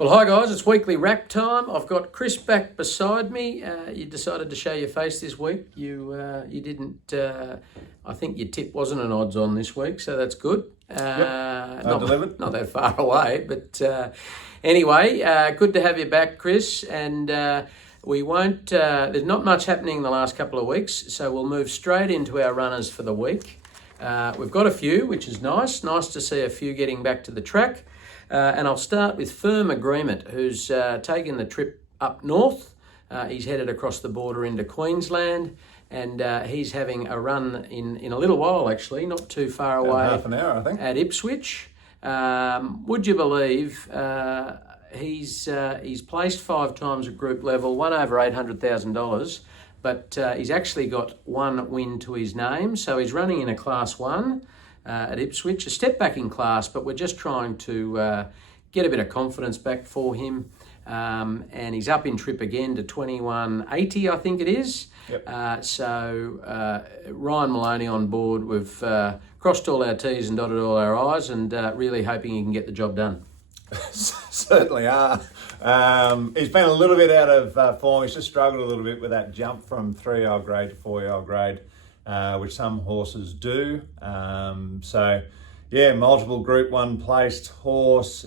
Well, hi guys, it's weekly wrap time. I've got Chris back beside me. You decided to show your face this week. You didn't. I think your tip wasn't an odds on this week, so that's good. Not that far away, but anyway, good to have you back, Chris. And we won't. There's not much happening in the last couple of weeks, so we'll move straight into our runners for the week. We've got a few, which is nice. Nice to see a few getting back to the track. And I'll start with Firm Agreement, who's taken the trip up north. He's headed across the border into Queensland, and he's having a run in a little while, actually, not too far away. Half an hour, I think. At Ipswich. Would you believe he's placed 5 times at group level, won over $800,000, but he's actually got one win to his name, so he's running in a Class 1. At Ipswich, a step back in class, but we're just trying to get a bit of confidence back for him. And he's up in trip again to 2180, I think it is. Yep. So Ryan Maloney on board. We've crossed all our T's and dotted all our I's, and really hoping he can get the job done. Certainly are. He's been a little bit out of form. He's just struggled a little bit with that jump from 3-year-old grade to 4-year-old grade. Which some horses do. Multiple Group 1 placed horse.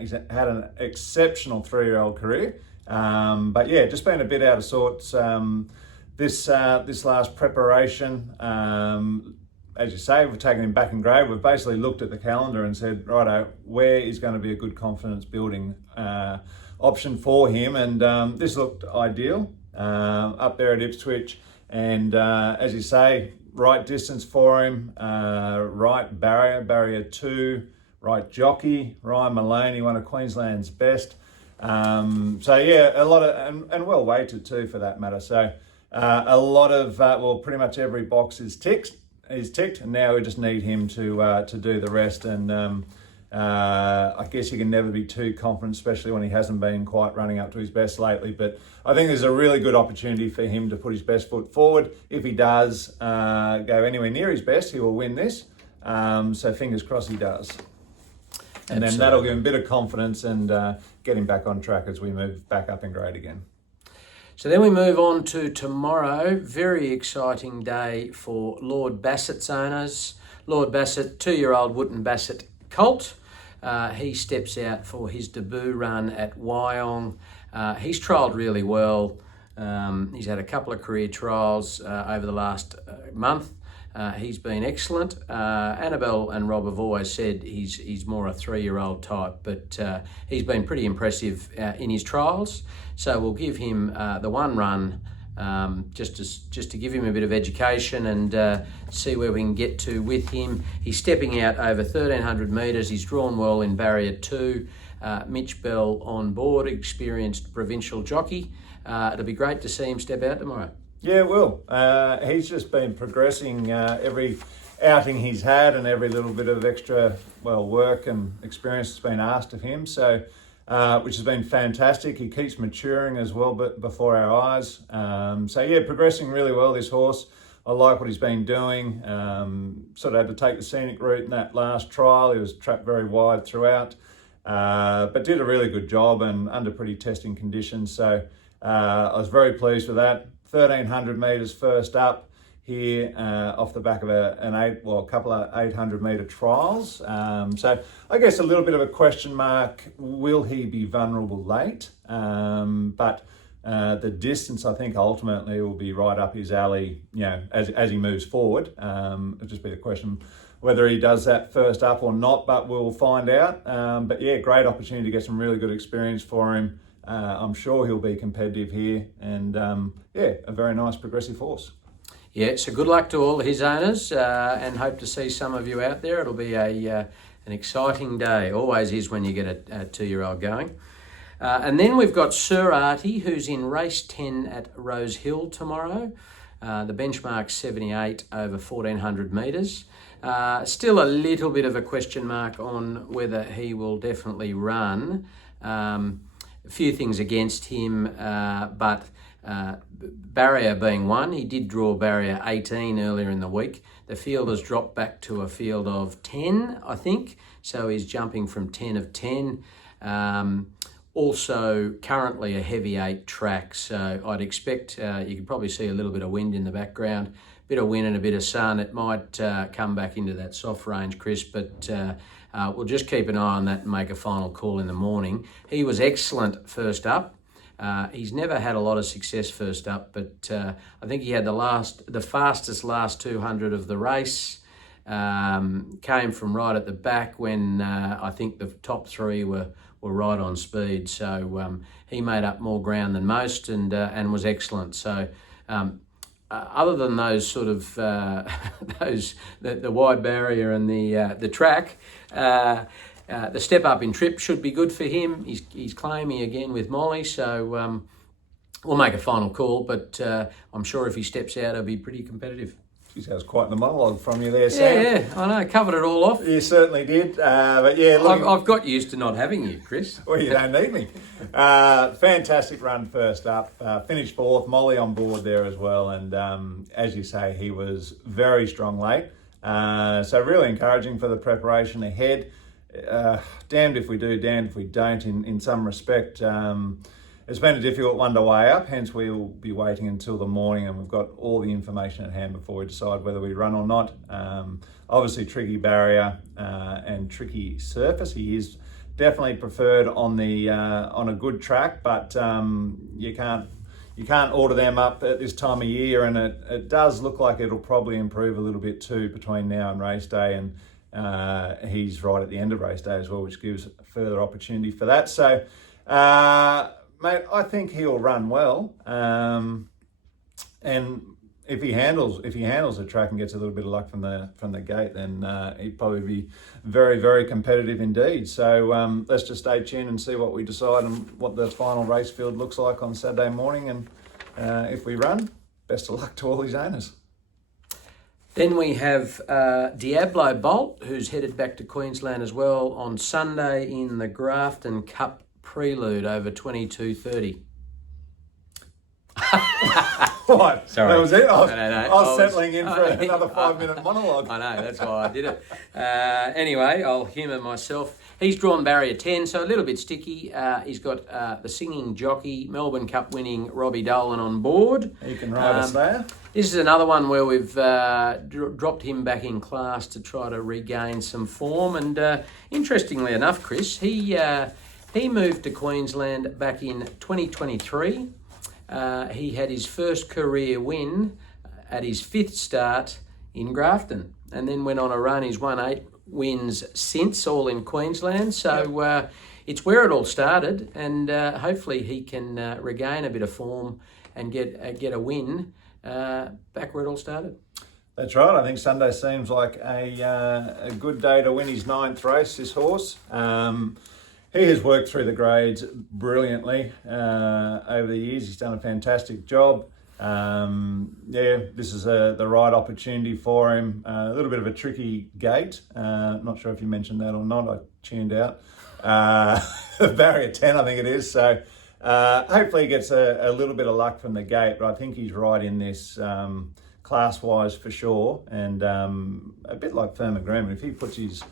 He's had an exceptional 3-year-old career. Just been a bit out of sorts this last preparation. As you say, we've taken him back in grade. We've basically looked at the calendar and said, righto, where is going to be a good confidence building option for him? And this looked ideal up there at Ipswich. And as you say, right distance for him, right barrier 2, right jockey, Ryan Maloney, one of Queensland's best. A lot of, and well weighted too for that matter. So a lot of, pretty much every box is ticked, and now we just need him to do the rest. And I guess you can never be too confident, especially when he hasn't been quite running up to his best lately. But I think there's a really good opportunity for him to put his best foot forward. If he does go anywhere near his best, he will win this. So fingers crossed he does. And Then that'll give him a bit of confidence and get him back on track as we move back up in grade again. So then we move on to tomorrow. Very exciting day for Lord Bassett's owners. Lord Bassett, 2-year-old Wootton Bassett colt. He steps out for his debut run at Wyong. He's trialled really well. He's had a couple of career trials over the last month. He's been excellent. Annabelle and Rob have always said he's more a 3-year-old type, but he's been pretty impressive in his trials. So we'll give him the one run just to give him a bit of education and see where we can get to with him. He's stepping out over 1,300 metres. He's drawn well in barrier 2. Mitch Bell on board, experienced provincial jockey. It'll be great to see him step out tomorrow. Yeah, it will. He's just been progressing every outing he's had, and every little bit of extra work and experience has been asked of him. So, which has been fantastic. He keeps maturing as well, but before our eyes. Progressing really well. This horse, I like what he's been doing. Sort of had to take the scenic route in that last trial. He was trapped very wide throughout, but did a really good job and under pretty testing conditions. So I was very pleased with that. 1,300 metres first up here off the back of a couple of 800 metre trials. So I guess a little bit of a question mark, will he be vulnerable late? But the distance, I think, ultimately will be right up his alley, as he moves forward. It'll just be the question whether he does that first up or not, but we'll find out. Great opportunity to get some really good experience for him. I'm sure he'll be competitive here, and a very nice progressive horse. Yeah, so good luck to all his owners, and hope to see some of you out there. It'll be an exciting day. Always is when you get a 2-year-old going. And then we've got Sir Artie, who's in race 10 at Rose Hill tomorrow. The benchmark's 78 over 1,400 metres. Still a little bit of a question mark on whether he will definitely run. A few things against him, but barrier being one. He did draw barrier 18 earlier in the week. The field has dropped back to a field of 10, I think. So he's jumping from 10 of 10. Also, currently a heavy 8 track, so I'd expect you could probably see a little bit of wind in the background, bit of wind and a bit of sun. It might come back into that soft range, Chris, but we'll just keep an eye on that and make a final call in the morning. He was excellent first up. He's never had a lot of success first up, but I think he had the fastest last 200 of the race. Came from right at the back when I think the top 3 were right on speed. So he made up more ground than most and was excellent. So other than those sort of the wide barrier and the track, the step up in trip should be good for him. He's claiming again with Molly, so we'll make a final call. But I'm sure if he steps out, he'll be pretty competitive. Geez, that was quite the monologue from you there, Sam. Yeah, I know. Covered it all off. You certainly did. But yeah, I've got used to not having you, Chris. Well, you don't need me. Fantastic run first up. Finished 4th. Molly on board there as well. And as you say, he was very strong late. So really encouraging for the preparation ahead. Damned if we do, damned if we don't in some respect. It's been a difficult one to weigh up, hence we'll be waiting until the morning and we've got all the information at hand before we decide whether we run or not. Obviously tricky barrier and tricky surface. He is definitely preferred on a good track, but you can't order them up at this time of year, and it does look like it'll probably improve a little bit too between now and race day, and he's right at the end of race day as well, which gives further opportunity for that. So mate, I think he'll run well, and if he handles the track and gets a little bit of luck from the gate, then he'd probably be very, very competitive indeed. So let's just stay tuned and see what we decide and what the final race field looks like on Saturday morning. And if we run, best of luck to all his owners. Then we have Diablo Bolt, who's headed back to Queensland as well on Sunday in the Grafton Cup Prelude over 22:30. What? Sorry. That was it? I No. was settling in for another 5-minute monologue. I know, that's why I did it. Anyway, I'll humour myself. He's drawn barrier 10, so a little bit sticky. He's got the singing jockey, Melbourne Cup winning Robbie Dolan on board. You can ride us there. This is another one where we've dropped him back in class to try to regain some form. And interestingly enough, Chris, he moved to Queensland back in 2023. He had his first career win at his 5th start in Grafton, and then went on a run. He's won 8 wins since, all in Queensland. So it's where it all started, and hopefully he can regain a bit of form and get a win back where it all started. That's right. I think Sunday seems like a good day to win his 9th race, this horse. He has worked through the grades brilliantly over the years. He's done a fantastic job. This is the right opportunity for him. A little bit of a tricky gate. Not sure if you mentioned that or not. I tuned out. Barrier 10, I think it is. So hopefully he gets a little bit of luck from the gate, but I think he's right in this class-wise for sure. And a bit like Firm Agreement, if he puts his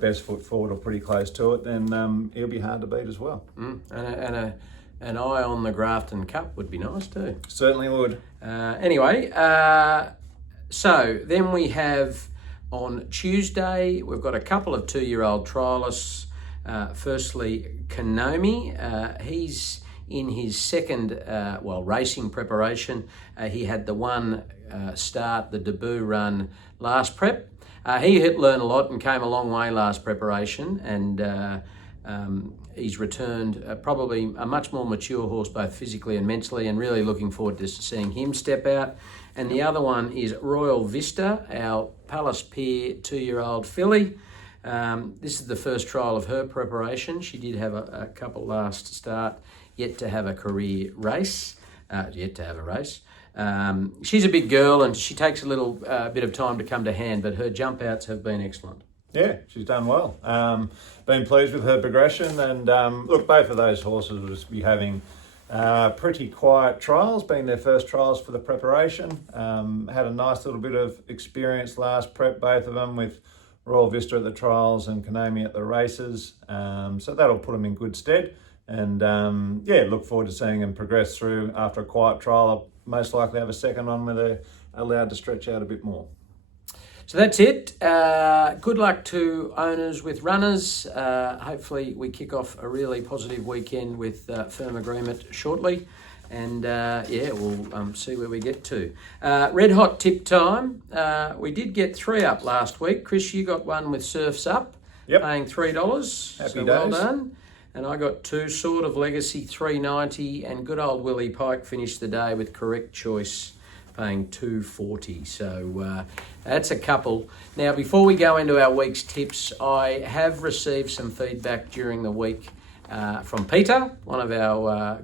best foot forward or pretty close to it, then he'll be hard to beat as well. And an eye on the Grafton Cup would be nice too. Certainly would. Anyway, so then we have on Tuesday, we've got a couple of 2-year-old trialists. Firstly, Konomi. He's in his second, racing preparation. He had the one start, the debut run last prep. He learned a lot and came a long way last preparation, and he's returned probably a much more mature horse, both physically and mentally, and really looking forward to seeing him step out. And the other one is Royal Vista, our Palace Pier 2-year-old filly. This is the first trial of her preparation. She did have a couple last start, yet to have a career race, She's a big girl and she takes a little bit of time to come to hand, but her jump outs have been excellent. Yeah, she's done well. Been pleased with her progression, and look, both of those horses will just be having pretty quiet trials, being their first trials for the preparation. Had a nice little bit of experience last prep, both of them, with Royal Vista at the trials and Konomi at the races. So that'll put them in good stead. And yeah, look forward to seeing him progress through after a quiet trial. I'll most likely have a second one where they're allowed to stretch out a bit more. So that's it. Good luck to owners with runners. Hopefully we kick off a really positive weekend with firm agreement shortly. And yeah, we'll see where we get to. Red hot tip time. We did get 3 up last week. Chris, you got one with Surfs Up, paying $3. Happy so days. Well done. And I got 2, Sword of Legacy, $3.90, and good old Willie Pike finished the day with Correct Choice, paying $2.40. So that's a couple. Now, before we go into our week's tips, I have received some feedback during the week from Peter, one of our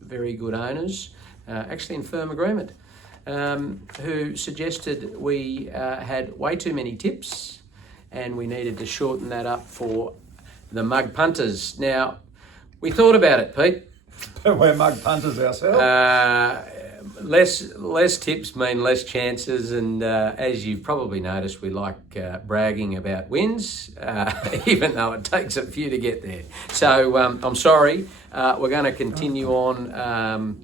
very good owners, actually in firm agreement, who suggested we had way too many tips and we needed to shorten that up for the mug punters. Now, we thought about it, Pete. We're mug punters ourselves. Less tips mean less chances, and as you've probably noticed, we like bragging about wins, even though it takes a few to get there. So I'm sorry, we're going to continue on,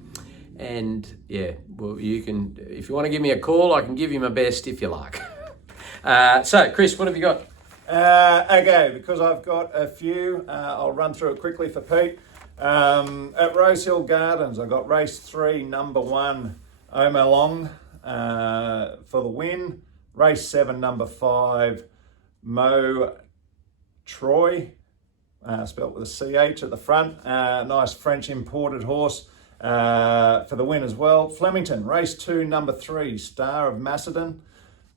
and yeah, well, you can, if you want to give me a call, I can give you my best if you like. So, Chris, what have you got? Okay, because I've got a few, I'll run through it quickly for Pete. At Rosehill Gardens, I got race 3, number 1, Omelong, for the win. Race 7, number 5, Mo Troy, spelt with a CH at the front. Nice French imported horse for the win as well. Flemington, race 2, number 3, Star of Macedon,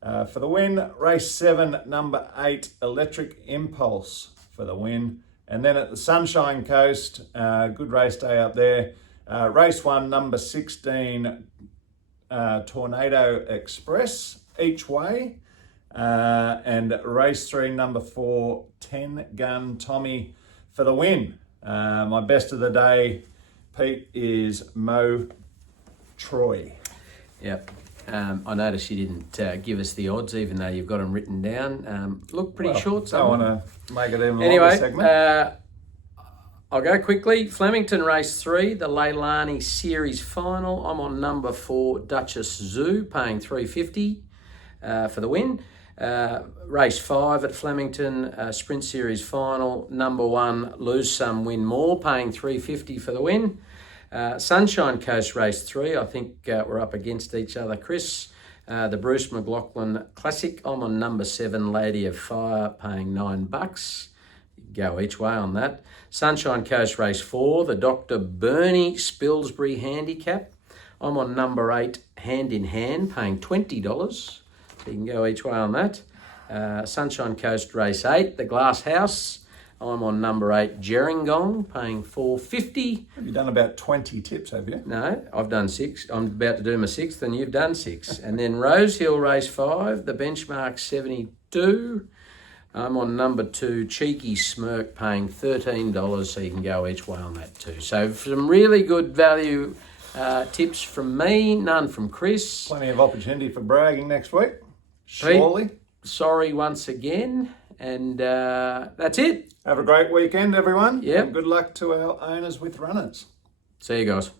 for the win. Race 7, number 8, Electric Impulse for the win. And then at the Sunshine Coast, good race day up there. Race 1, number 16, Tornado Express, each way. And race 3, number 4, 10 Gun Tommy for the win. My best of the day, Pete, is Mo Troy. Yep. I noticed you didn't give us the odds, even though you've got them written down. Look pretty short. I want to make it even anyway, longer segment. I'll go quickly. Flemington race 3, the Leilani Series final. I'm on number 4, Duchess Zoo, paying $3.50 for the win. Race 5 at Flemington, Sprint Series final. Number 1, Lose Some, Win More, paying $3.50 for the win. Sunshine Coast race 3, I think we're up against each other, Chris. The Bruce McLaughlin Classic, I'm on number 7, Lady of Fire, paying $9. Go each way on that. Sunshine Coast race 4, the Dr. Bernie Spilsbury Handicap. I'm on number 8, Hand in Hand, paying $20. So you can go each way on that. Sunshine Coast race 8, the Glass House. I'm on number 8, Gerringong, paying $4.50. Have you done about 20 tips, have you? No, I've done 6. I'm about to do my 6th, and you've done 6. And then Rosehill race 5, the benchmark 72. I'm on number 2, Cheeky Smirk, paying $13, so you can go each way on that too. So some really good value tips from me, none from Chris. Plenty of opportunity for bragging next week, surely. Pete, sorry once again, and that's it. Have a great weekend, everyone. Yep. And good luck to our owners with runners. See you guys.